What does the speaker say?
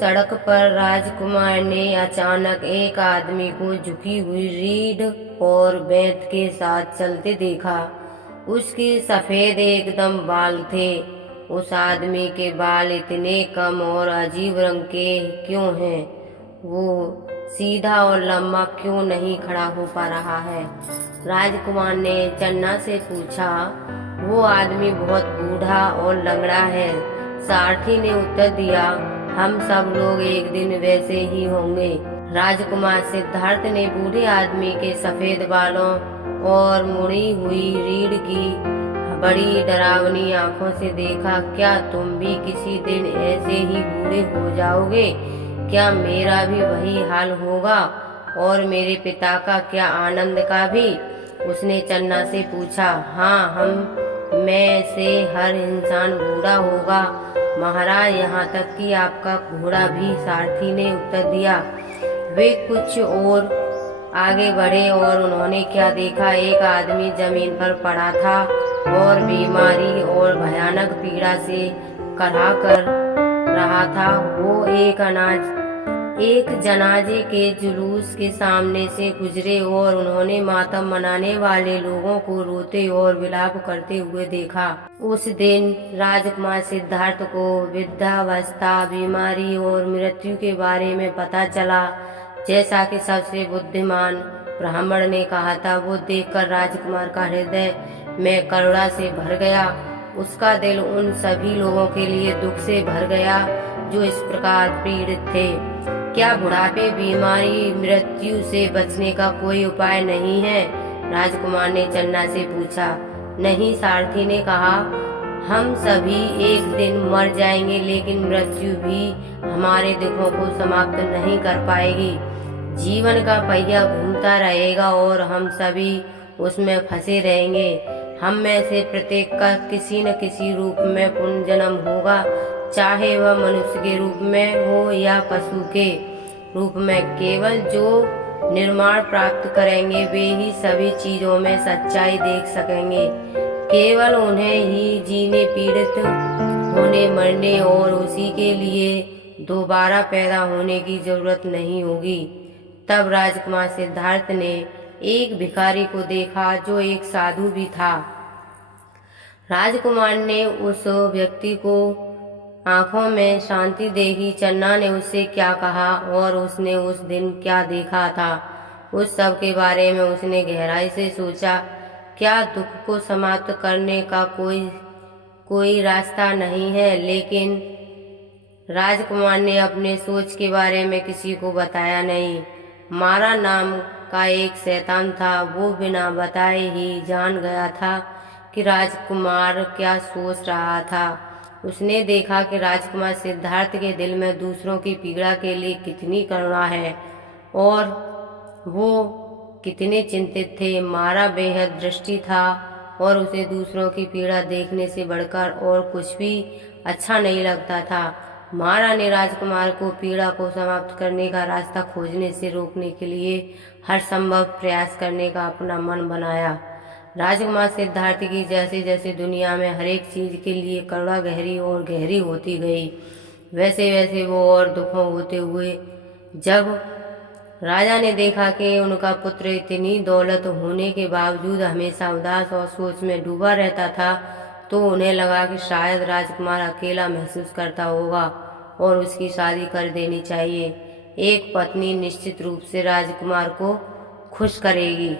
सड़क पर राजकुमार ने अचानक एक आदमी को झुकी हुई रीढ़ और बेंत के साथ चलते देखा। उसके सफेद एकदम बाल थे। उस आदमी के बाल इतने कम और अजीब रंग के क्यों हैं? वो सीधा और लंबा क्यों नहीं खड़ा हो पा रहा है? राजकुमार ने चन्ना से पूछा। वो आदमी बहुत बूढ़ा और लंगड़ा है, सारथी ने उत्तर दिया। हम सब लोग एक दिन वैसे ही होंगे। राजकुमार सिद्धार्थ ने बूढ़े आदमी के सफेद बालों और मुड़ी हुई रीढ़ की बड़ी डरावनी आंखों से देखा। क्या तुम भी किसी दिन ऐसे ही बूढ़े हो जाओगे? क्या मेरा भी वही हाल होगा? और मेरे पिता का क्या, आनंद का भी? उसने चन्ना से पूछा। हाँ, हम में से हर इंसान बूढ़ा होगा महाराज, यहाँ तक कि आपका घोड़ा भी, सारथी ने उत्तर दिया। वे कुछ और आगे बढ़े और उन्होंने क्या देखा? एक आदमी जमीन पर पड़ा था और बीमारी और भयानक पीड़ा से कराह कर रहा था। वो एक जनाजे के जुलूस के सामने से गुजरे और उन्होंने मातम मनाने वाले लोगों को रोते और विलाप करते हुए देखा। उस दिन राजकुमार सिद्धार्थ को वृद्धावस्था, बीमारी और मृत्यु के बारे में पता चला, जैसा कि सबसे बुद्धिमान ब्राह्मण ने कहा था। वो देखकर राजकुमार का हृदय में करुणा से भर गया। उसका दिल उन सभी लोगों के लिए दुख से भर गया जो इस प्रकार पीड़ित थे। क्या बुढ़ापे, बीमारी, मृत्यु से बचने का कोई उपाय नहीं है? राजकुमार ने चन्ना से पूछा। नहीं, सारथी ने कहा, हम सभी एक दिन मर जाएंगे, लेकिन मृत्यु भी हमारे दुखों को समाप्त नहीं कर पाएगी। जीवन का पहिया घूमता रहेगा और हम सभी उसमें फंसे रहेंगे। हम में से प्रत्येक का किसी न किसी रूप में पुनर्जन्म होगा, चाहे वह मनुष्य के रूप में हो या पशु के रूप में। केवल जो निर्माण प्राप्त करेंगे वे ही सभी चीजों में सच्चाई देख सकेंगे। केवल उन्हें ही जीने, पीड़ित होने, मरने और उसी के लिए दोबारा पैदा होने की जरूरत नहीं होगी। तब राजकुमार सिद्धार्थ ने एक भिखारी को देखा जो एक साधु भी था। राजकुमार ने उस व्यक्ति को आंखों में शांति देखी। चन्ना ने उससे क्या कहा और उसने उस दिन क्या देखा था, उस सब के बारे में उसने गहराई से सोचा। क्या दुख को समाप्त करने का कोई रास्ता नहीं है? लेकिन राजकुमार ने अपने सोच के बारे में किसी को बताया नहीं। मारा नाम का एक शैतान था। वो बिना बताए ही जान गया था कि राजकुमार क्या सोच रहा था। उसने देखा कि राजकुमार सिद्धार्थ के दिल में दूसरों की पीड़ा के लिए कितनी करुणा है और वो कितने चिंतित थे। मारा बेहद दृष्टि था और उसे दूसरों की पीड़ा देखने से बढ़कर और कुछ भी अच्छा नहीं लगता था। मारा ने राजकुमार को पीड़ा को समाप्त करने का रास्ता खोजने से रोकने के लिए हर संभव प्रयास करने का अपना मन बनाया। राजकुमार सिद्धार्थ की जैसे जैसे दुनिया में हर एक चीज के लिए करुणा गहरी और गहरी होती गई, वैसे वैसे वो और दुखों होते हुए। जब राजा ने देखा कि उनका पुत्र इतनी दौलत होने के बावजूद हमेशा उदास और सोच में डूबा रहता था, तो उन्हें लगा कि शायद राजकुमार अकेला महसूस करता होगा और उसकी शादी कर देनी चाहिए। एक पत्नी निश्चित रूप से राजकुमार को खुश करेगी।